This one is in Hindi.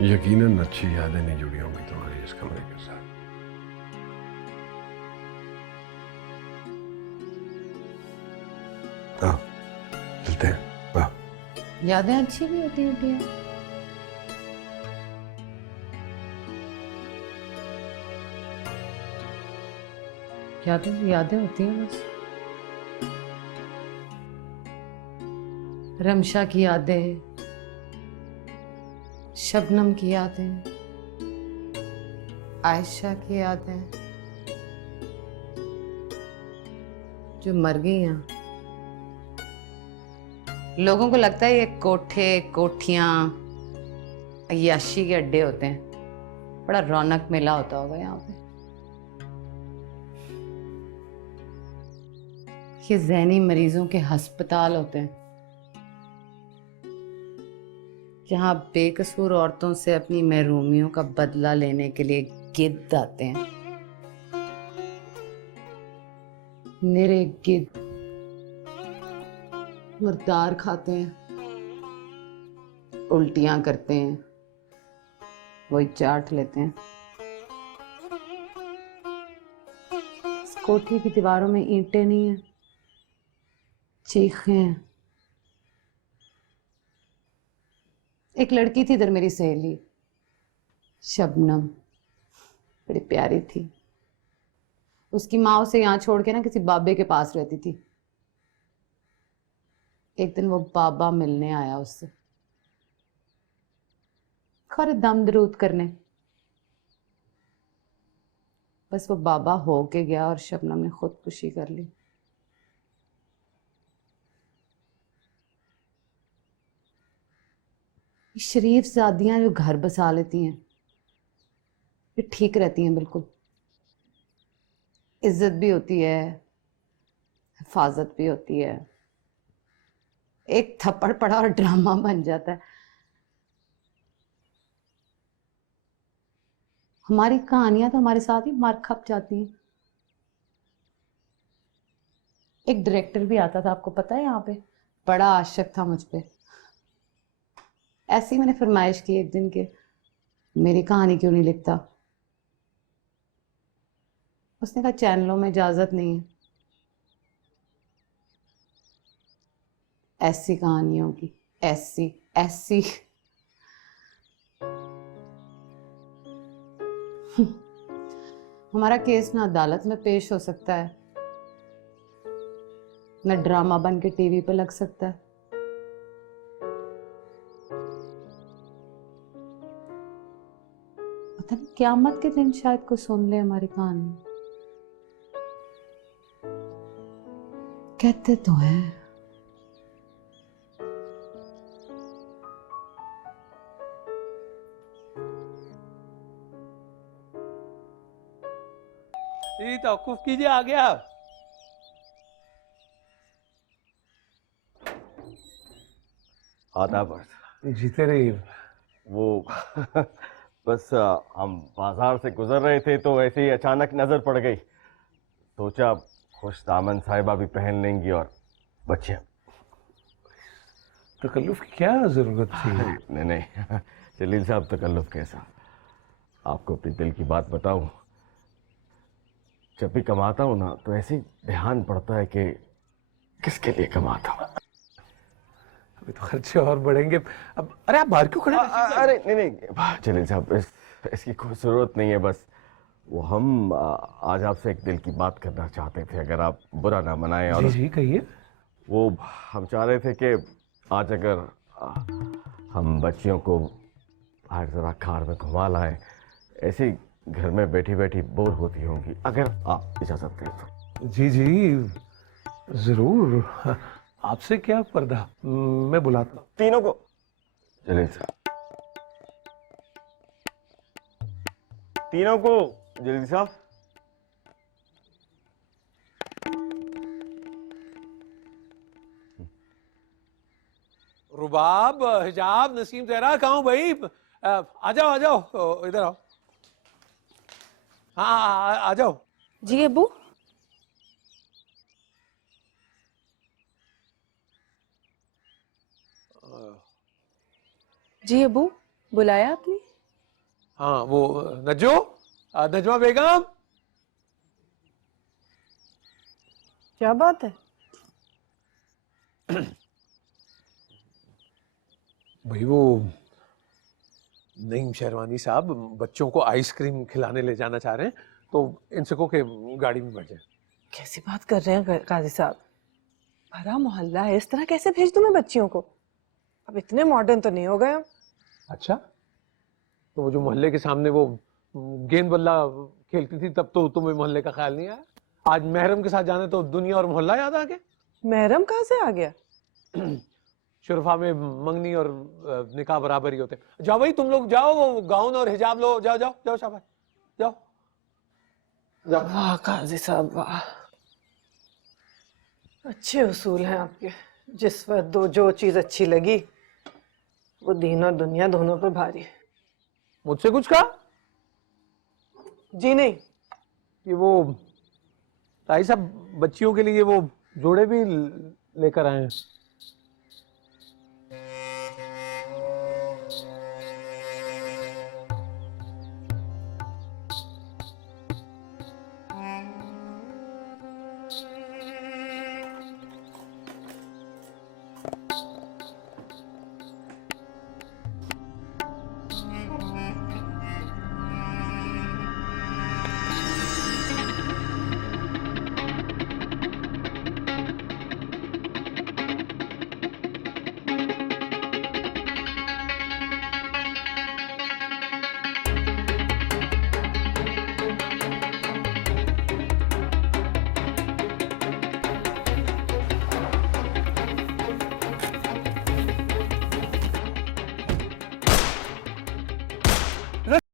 यकीनन अच्छी यादें नहीं जुड़ी होंगी तुम्हारी इस कमरे के साथ। आओ चलते हैं। आओ। यादें अच्छी भी होती हैं भैया। यादें यादें होती हैं बस। रमशा की यादें, शबनम की यादें, आयशा की यादें जो मर गई हैं। लोगों को लगता है ये कोठे कोठियां अय्याशी के अड्डे होते हैं, बड़ा रौनक मेला होता होगा यहाँ पे। ये ज़हनी मरीजों के अस्पताल होते हैं जहां बेकसूर औरतों से अपनी महरूमियों का बदला लेने के लिए गिद्ध आते हैं। निरे गिद्ध मुर्दार खाते हैं, उल्टियां करते हैं, वही चाट लेते हैं। इस कोठी की दीवारों में ईंटें नहीं है, चीखें हैं। एक लड़की थी इधर, मेरी सहेली शबनम, बड़ी प्यारी थी। उसकी माँ उसे यहाँ छोड़ के ना किसी बाबे के पास रहती थी। एक दिन वो बाबा मिलने आया उससे, खैर दम दरूद करने। बस वो बाबा हो के गया और शबनम ने खुदकुशी कर ली। शरीफ जादियां जो घर बसा लेती हैं ये ठीक रहती हैं बिल्कुल। इज्जत भी होती है, हिफाजत भी होती है। एक थप्पड़ पड़ा और ड्रामा बन जाता है। हमारी कहानियां तो हमारे साथ ही मार खप जाती हैं। एक डायरेक्टर भी आता था, आपको पता है, यहाँ पे बड़ा आशिक था मुझ पे। ऐसे ही मैंने फरमाइश की एक दिन के मेरी कहानी क्यों नहीं लिखता। उसने कहा चैनलों में इजाजत नहीं है ऐसी कहानियों की। ऐसी ऐसी हमारा केस ना अदालत में पेश हो सकता है, न ड्रामा बन के टीवी पे लग सकता है। पता नहीं क़यामत के दिन शायद कोई सुन ले हमारी कहानी। कहते तो हैं। तौकुफ कीजिए, आ गया। आदाब। जीते रहिए। वो बस हम बाजार से गुजर रहे थे तो ऐसे ही अचानक नजर पड़ गई। सोचा खुश दामन साहिबा भी पहन लेंगी और बच्चे। तकल्लुफ की क्या जरूरत थी? नहीं नहीं जलील साहब, तकल्लुफ कैसा। आपको अपनी दिल की बात बताऊं, जब भी कमाता हूं ना तो ऐसे ही ध्यान पड़ता है कि किसके लिए कमाता हूं। अभी तो खर्चे और बढ़ेंगे। अब अरे आप बाहर क्यों खड़े? अरे नहीं नहीं जलील साहब, इसकी कोई जरूरत नहीं है। बस वो हम आज आपसे एक दिल की बात करना चाहते थे, अगर आप बुरा ना मनाएं। और जी जी कहिए। वो हम चाह रहे थे कि आज अगर हम बच्चियों को बाहर जरा कार में घुमा लाएं। ऐसे ही घर में बैठी बैठी बोर होती होंगी, अगर आप इजाजत दें तो। जी जी जरूर। आपसे क्या पर्दा, मैं बुलाता हूँ तीनों को। जलील साहब, तीनों को। जलील साहब, रुबाब, हिजाब, नसीम, तेरा कहाँ हूं भाई? आ जाओ आ जाओ, इधर आओ। हाँ आ जाओ। जी अबू। जी अबू, बुलाया आपने? हाँ वो नज्जो, नजमा बेगम। क्या बात है? भाई वो नईम शेरवानी साहब बच्चों को आइसक्रीम खिलाने ले जाना चाह रहे हैं, तो इनसे को के गाड़ी में बैठ जाए। कैसी बात कर रहे हैं काजी साहब? भरा मोहल्ला है, इस तरह कैसे भेज दूं मैं बच्चियों को? अब इतने मॉडर्न तो नहीं हो गए हम। अच्छा, तो वो जो मोहल्ले के सामने वो गेंद बल्ला खेलती थी तब तो तुम्हें मोहल्ले का ख्याल नहीं आया? आज महरम के साथ जाने तो दुनिया और मोहल्ला याद आ गया। महरम कहाँ से आ गया? शुरफा में मंगनी और निकाह बराबर ही होते हैं। जाओ भाई तुम लोग जाओ, वो गाउन और हिजाब लो, जाओ जाओ जाओ शाबाश, जाओ जाओ। वाह काजी साहब वाह, अच्छे उसूल हैं आपके। जिस वक्त जो चीज अच्छी लगी वो दीन और दुनिया दोनों पे भारी। मुझसे कुछ कहा? जी नहीं। कि वो ताई साहब बच्चियों के लिए वो जोड़े भी लेकर आए हैं।